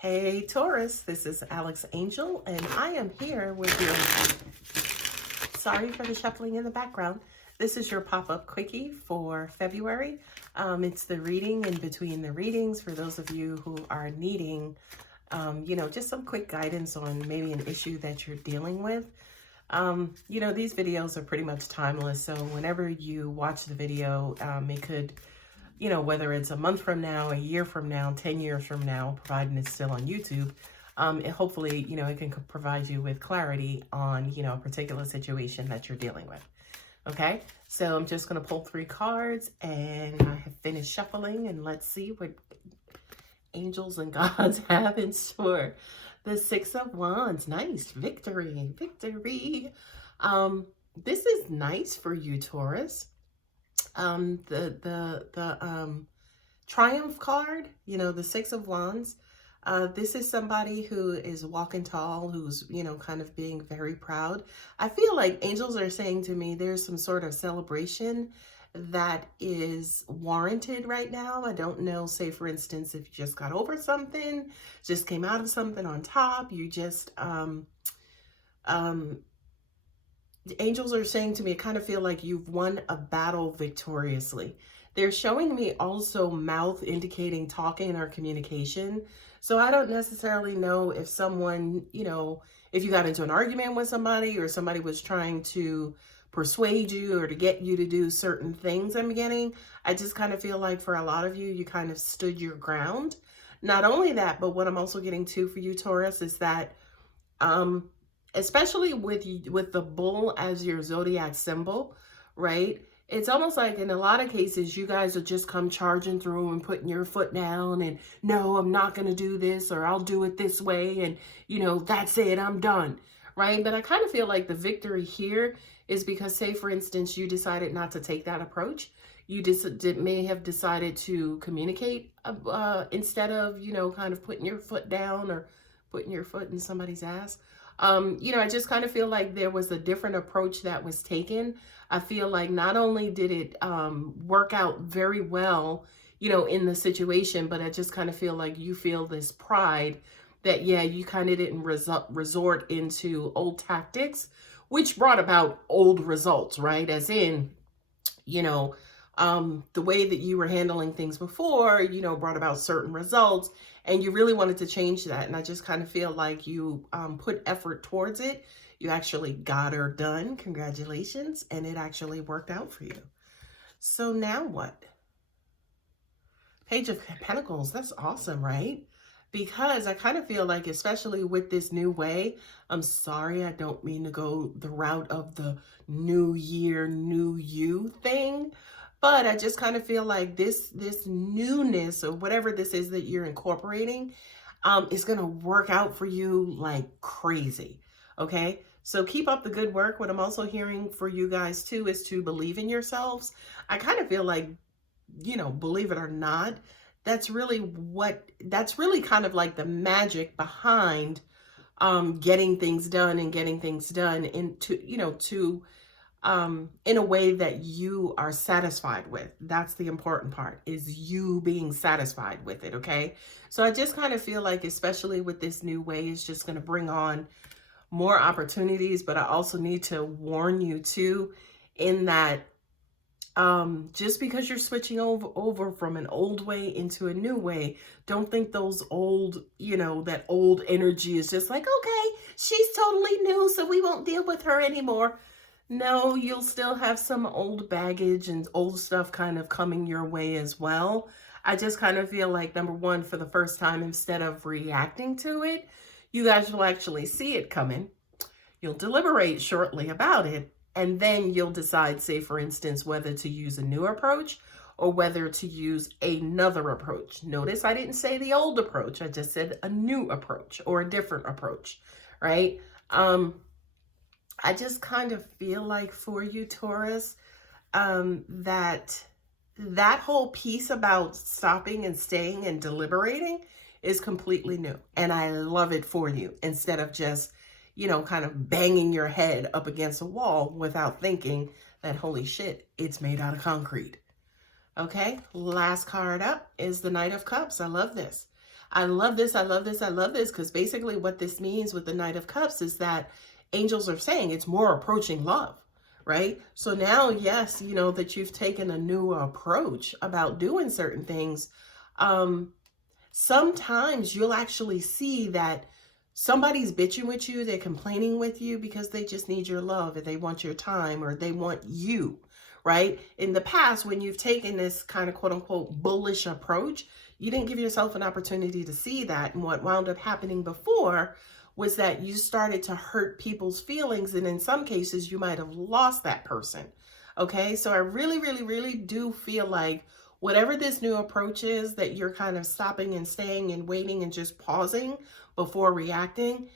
Hey Taurus, this is Alex Angel, and I am here with your, sorry for the shuffling in the background. This is your pop-up quickie for February. It's the reading in between the readings for those of you who are needing, just some quick guidance on maybe an issue that you're dealing with. These videos are pretty much timeless, so whenever you watch the video, it could, whether it's a month from now, a year from now, 10 years from now, providing it's still on YouTube, hopefully, it can provide you with clarity on, a particular situation that you're dealing with. Okay, so I'm just going to pull 3 cards, and I have finished shuffling, and let's see what angels and gods have in store. The 6 of Wands, nice, victory. This is nice for you, Taurus. The Triumph card, the 6 of Wands. This is somebody who is walking tall, who's, kind of being very proud. I feel like angels are saying to me, there's some sort of celebration that is warranted right now. I don't know, say for instance, if you just got over something, just came out of something on top, you just, the angels are saying to me, I kind of feel like you've won a battle victoriously. They're showing me also mouth indicating talking or communication. So I don't necessarily know if someone, if you got into an argument with somebody or somebody was trying to persuade you or to get you to do certain things. I just kind of feel like for a lot of you, you kind of stood your ground. Not only that, but what I'm also getting to for you, Taurus, is that, especially with the bull as your zodiac symbol, right? It's almost like in a lot of cases, you guys will just come charging through and putting your foot down and no, I'm not going to do this, or I'll do it this way. And, that's it, I'm done. Right. But I kind of feel like the victory here is because, say, for instance, you decided not to take that approach. You may have decided to communicate instead of, kind of putting your foot down or putting your foot in somebody's ass. I just kind of feel like there was a different approach that was taken. I feel like not only did it work out very well, in the situation, but I just kind of feel like you feel this pride that, yeah, you kind of didn't resort into old tactics, which brought about old results, right? As in, the way that you were handling things before, brought about certain results, and you really wanted to change that. And I just kind of feel like you put effort towards it. You actually got her done. Congratulations. And it actually worked out for you. So now what? Page of Pentacles. That's awesome, right? Because I kind of feel like, especially with this new way, I'm sorry, I don't mean to go the route of the new year, new you thing, but I just kind of feel like this newness or whatever this is that you're incorporating is going to work out for you like crazy. Okay, so keep up the good work. What I'm also hearing for you guys too is to believe in yourselves. I kind of feel like, believe it or not, that's really kind of like the magic behind getting things done in a way that you are satisfied with. That's the important part, is you being satisfied with it. Okay, so I just kind of feel like, especially with this new way, it's just going to bring on more opportunities. But I also need to warn you too, in that just because you're switching over from an old way into a new way, don't think those old, that old energy is just like, okay, she's totally new, so we won't deal with her anymore. No, you'll still have some old baggage and old stuff kind of coming your way as well. I just kind of feel like, number one, for the first time, instead of reacting to it, you guys will actually see it coming. You'll deliberate shortly about it. And then you'll decide, say, for instance, whether to use a new approach or whether to use another approach. Notice I didn't say the old approach. I just said a new approach or a different approach, right? I just kind of feel like for you, Taurus, that whole piece about stopping and staying and deliberating is completely new. And I love it for you, instead of just kind of banging your head up against a wall without thinking that, holy shit, it's made out of concrete. Okay, last card up is the Knight of Cups. I love this. I love this. I love this. I love this. Because basically what this means with the Knight of Cups is that angels are saying it's more approaching love, right? So now, yes, you know, that you've taken a new approach about doing certain things. Sometimes you'll actually see that somebody's bitching with you, they're complaining with you because they just need your love, or they want your time, or they want you, right? In the past, when you've taken this kind of quote unquote bullish approach, you didn't give yourself an opportunity to see that. And what wound up happening before was that you started to hurt people's feelings. And in some cases, you might have lost that person. Okay. So I really, really, really do feel like whatever this new approach is that you're kind of stopping and staying and waiting and just pausing before reacting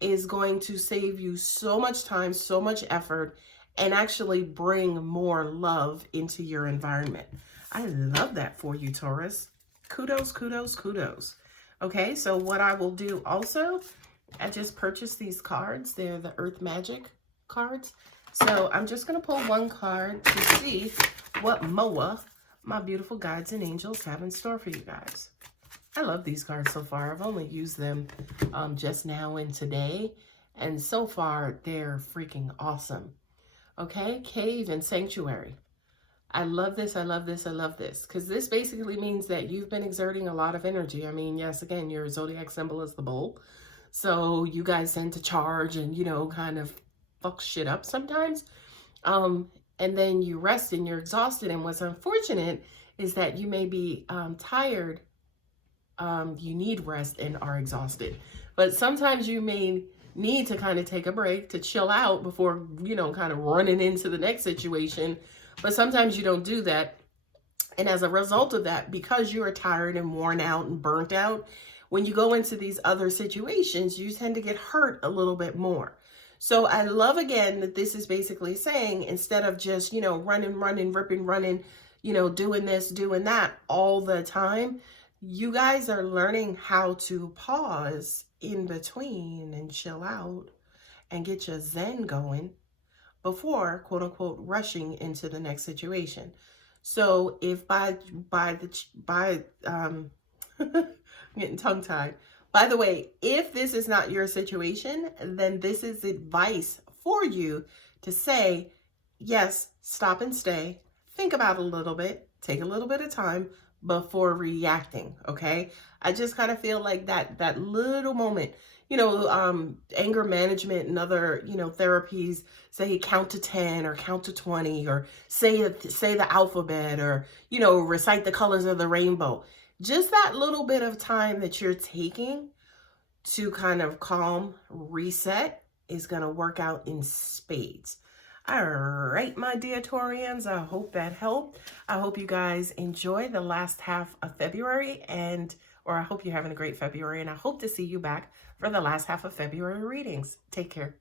is going to save you so much time, so much effort, and actually bring more love into your environment. I love that for you, Taurus. Kudos, kudos, kudos. Okay, so what I will do also, I just purchased these cards. They're the Earth Magic cards. So I'm just going to pull one card to see what MOA, my beautiful guides and angels, have in store for you guys. I love these cards so far. I've only used them just now and today. And so far, they're freaking awesome. Okay, Cave and Sanctuary. I love this, I love this, I love this. Because this basically means that you've been exerting a lot of energy. I mean, yes, again, your zodiac symbol is the bull. So you guys tend to charge and, you know, kind of fuck shit up sometimes. And then you rest and you're exhausted. And what's unfortunate is that you may be tired. You need rest and are exhausted. But sometimes you may need to kind of take a break to chill out before, you know, kind of running into the next situation. But sometimes you don't do that. And as a result of that, because you are tired and worn out and burnt out, when you go into these other situations, you tend to get hurt a little bit more. So I love, again, that this is basically saying, instead of just, you know, running, ripping, running, you know, doing this, doing that all the time, you guys are learning how to pause in between and chill out and get your zen going before, quote unquote, rushing into the next situation. So if I'm getting tongue tied. By the way, if this is not your situation, then this is advice for you to say, yes, stop and stay, think about it a little bit, take a little bit of time before reacting. Okay. I just kind of feel like that little moment, you know, anger management and other, you know, therapies say count to 10 or count to 20 or say the alphabet or, you know, recite the colors of the rainbow. Just that little bit of time that you're taking to kind of calm, reset is going to work out in spades. All right, my dear Taurians, I hope that helped. I hope you guys enjoy the last half of February, or I hope you're having a great February, and I hope to see you back for the last half of February readings. Take care.